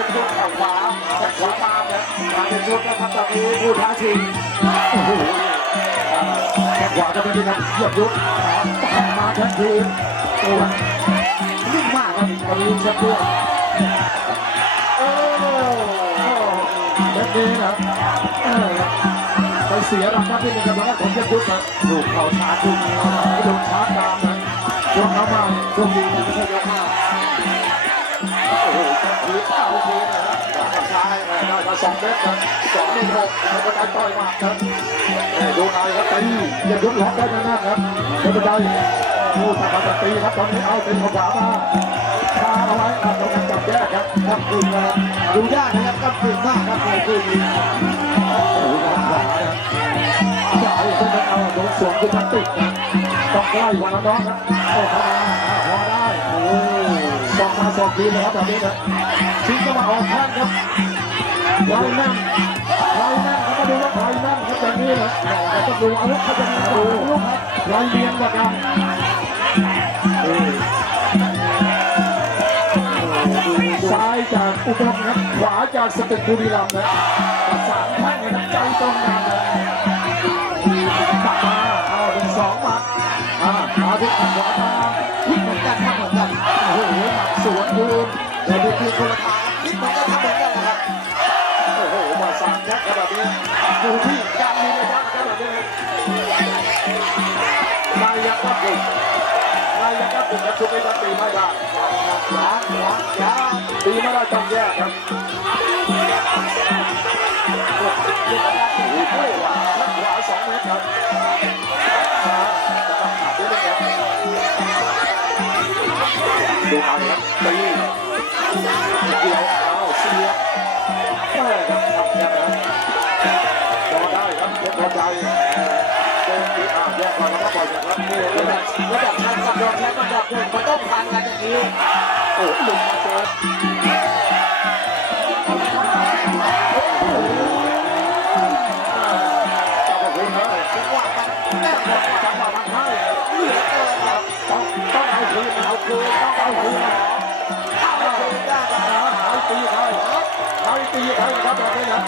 เป็นชุดเข่าขวาแข้งขวาตามนะมาเป็นชุดนะครับตอนนี้ผู้ท้าชิงโอ้โหแข้งขวาจะเป็นที่นักเยียบยุทธตามมาทันทีตัวนิ่งมากครับตอนนี้ชฟด้วยโอ้แบบนี้นะเออไปเสียรางวัลที่หนึ่งกังของเยียบยุทธนะดูเข่าช้าดูโดนช้าตามนะช่วงเข้ามาช่วงดีนะไม่ใช่ยกห้าโมาสองเมตรนะสองหนึ่งหกแล้วก็ได้ต่อยมากครับดูนายครับตีอย่ายุบล็อกได้นะนะครับเดี๋ยวไปได้ดูตาบาตีครับตอนนี้เอาเป็นขวามาคาเอาไว้ครับต้องจับแยกครับทำคืนนะครับดูยากนะครับกับคืนมากครับในคืนนี้โอ้โหขวาเนี่ยขวาอีกคนนึงเอาโดนสวมคือทักติกนะต้องใกล้กว่าน้องครับโอ้เข้ามาพอได้โอ้สองมาสองทีนะครับแบบนี้นะชิงก็มาออกข้างครับ ไล่นั่งไล่นั่งเขามาดูว่าใครนั่งครับแบบนี้นะเราต้องดูอาวุธเขาจะมีดูลูกครับไล่เลียงกว่ากันซ้ายจากอุบลครับขวาจากสตึกบุรีรัมย์นะสานแข้งเลยนะใจตรงกันนะมาเอาเป็นสองมัดอ่ามาที่ขวามาพลิกเหมือนกันครับเหมือนกันโอ้โหสวนยืนแต่ดูคือคนละทางพลิกเหมือนกัน ดูที่การมีระยะครับแบบนี้นายยักษ์ก็ถูกนายยักษ์ก็ถูกกระชุบไม่ได้ตีไม่ได้ขวาขาขวาตีไม่ได้ต้องแยกครับโอ้โหขวาสองเมตรครับขาขาดด้วยนะครับดูเอาครับตี เพชรพอใจเดินตีอ่าแยกมาแล้วก็ปล่อยนะครับนี่ระนะดับระดับชั้นกับรองแชมป์ระดับหนึ่งมันต้องพันกันอย่างนี้โอ้หลุดมาเจอจับเอาคืนเลยจังหวะมันแน่นหมดจังหวะมันให้เหลือเกินครับต้องต้องเอาคืนเอาคืนต้องเอาคืนถ้าไม่คืนได้ก็ใครตีใครใครตีใครครับแบบนี้นะ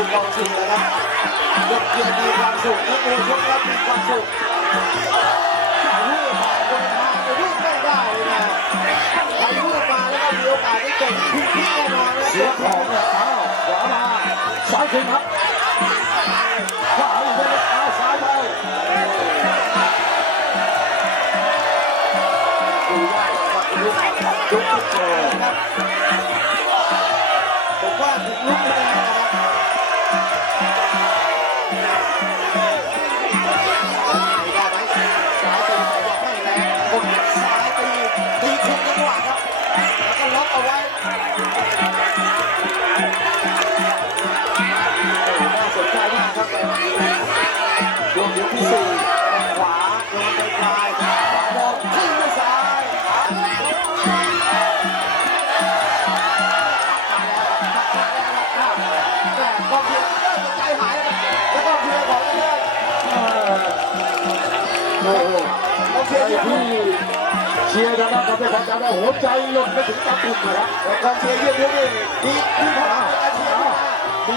ดูความสุขนะครับยกเกียรติมีความสุขนักมวยชกแล้วมีความสุขถ่ายรูปมาเดินทางไปรูปไม่ได้เลยนะถ่ายรูปมาแล้วก็มีโอกาสได้เจอคุณพี่แน่นอนนะเสียของเนี่ยอ้าวขวามาซ้ายขึ้นครับขวาอีกทีนึงอ้าวซ้ายไปดูได้ครับลุกลุกทุกคน ยกที่สี่ขวาโดนไปปลายขวาโดนขึ้นด้วยซ้ายแต่ก็เพียงเริ่มใจหายแล้วก็เพียงของเพื่อนโอ้โหโอเคไอ้ที่ที่ เชียร์นะครับประเทศไทยจะได้หัวใจหล่นไปถึงตะกุกนะครับแต่กองเชียร์เยี่ยมเยี่ยมนี่มีพลังในการเชียร์มี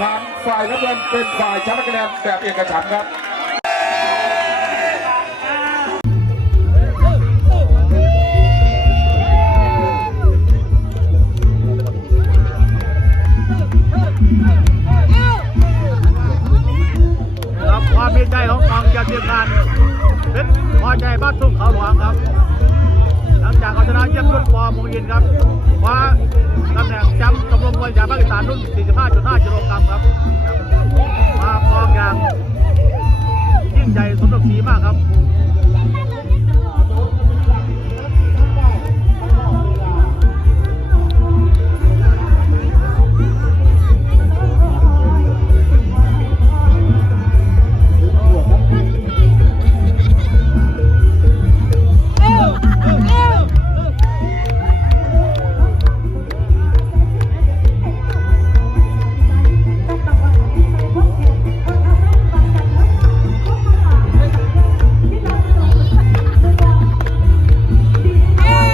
กางฝ่ายน้ำเงินเป็นฝ่ายชนะคะแนนแบบเอกฉันท์ครับครับความมีใจของกองเชียร์ทีมงานเป็นพอใจบ้านทุ่งเขาหลวงครับ หลังจากเอาชนะเยี่ยมรุ่นปอมงยินครับคว้าตำแหน่งแชมป์ชมรมวยจากภาคอีสานรุ่น 45.5กิโลกรัมครับ